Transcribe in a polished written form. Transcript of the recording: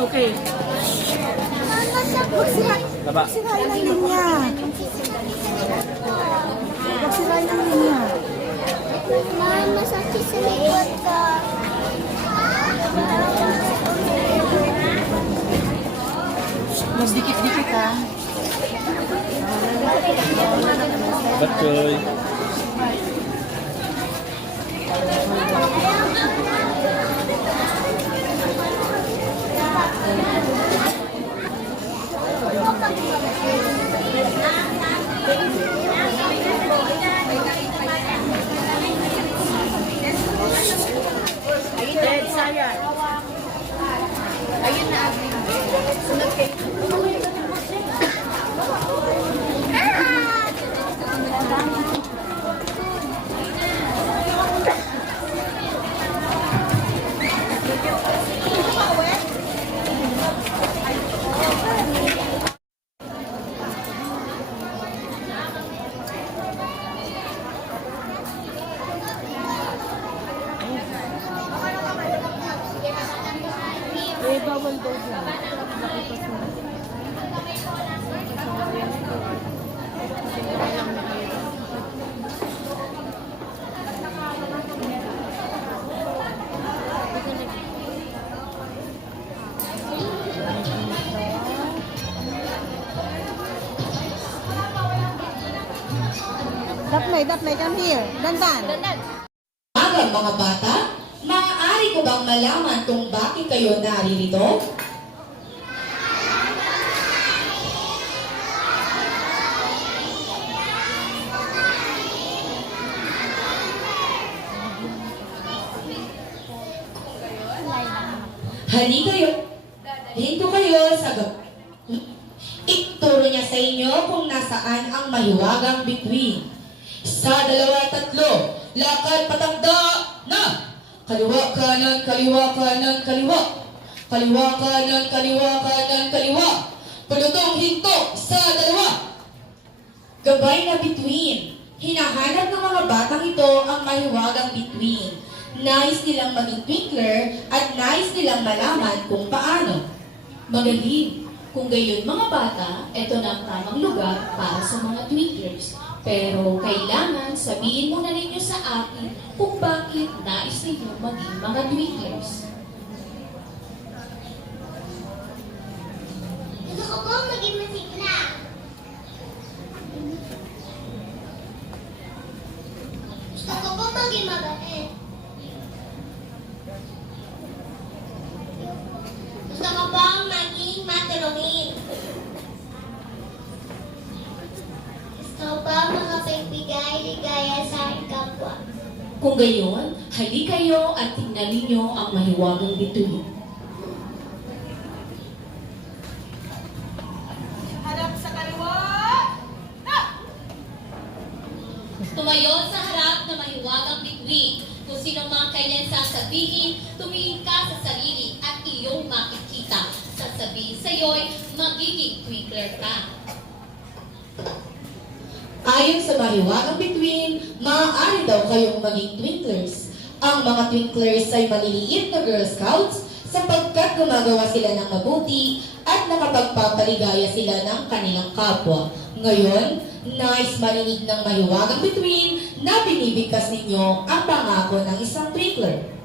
Okay. Baba. Magsirain ng linya. Magsirain ng linya. Mama, sakit sa likod ko. Mas dikit-dikit ha. Batchoy. Red, sayang. Ayun na. Sunod kayo. Eh, bawal daw dyan. Daplay, come here. Dandan. Agang mga bata, maaari ko bang malaman kung bakit kayo naririto? Hinto kayo sa Ituro niya sa inyo kung nasaan ang mahiwagang bituin. Sa 2, 3, lakad patagda na! Kaliwa, kanan, kaliwa, kanan, kaliwa. Kaliwa, kanan, kaliwa, kanan, kaliwa. Palutong hinto sa 2. Gabay na bituin. Hinahanap ng mga batang ito ang mahiwagang bituin. Nais nilang maging twinkler at nais nilang malaman kung paano. Magaling. Kung gayon mga bata, ito na ang tamang lugar para sa mga twinklers. Pero kailangan sabihin muna ninyo sa akin kung bakit nais ninyo maging mga twinklers. Gusto ko po maging masigla. Gusto ko po maging mabait. Gusto ko po maging matulungin. Gusto ko po makapagbigay ligaya sa aking kapwa. Kung gayon, hali kayo at tingnan ninyo ang mahiwagang bituin. Harap sa kaliwa! Na! Tumayo sa harap na mahiwagang bituin. Kung sino mang kailan sasabihin, tumingin ka sa sarili at iyong makikita. Sasabihin sa'yo'y magiging twinkler ka. Ayon sa mahiwagang bituin, maaari daw kayong maging twinklers. Ang mga twinklers ay maliliit na Girl Scouts sapagkat gumagawa sila ng mabuti at nakapagpapaligaya sila ng kanilang kapwa. Ngayon, nais marinig ng mahiwagang bituin na binibigkas ninyo ang pangako ng isang twinkler.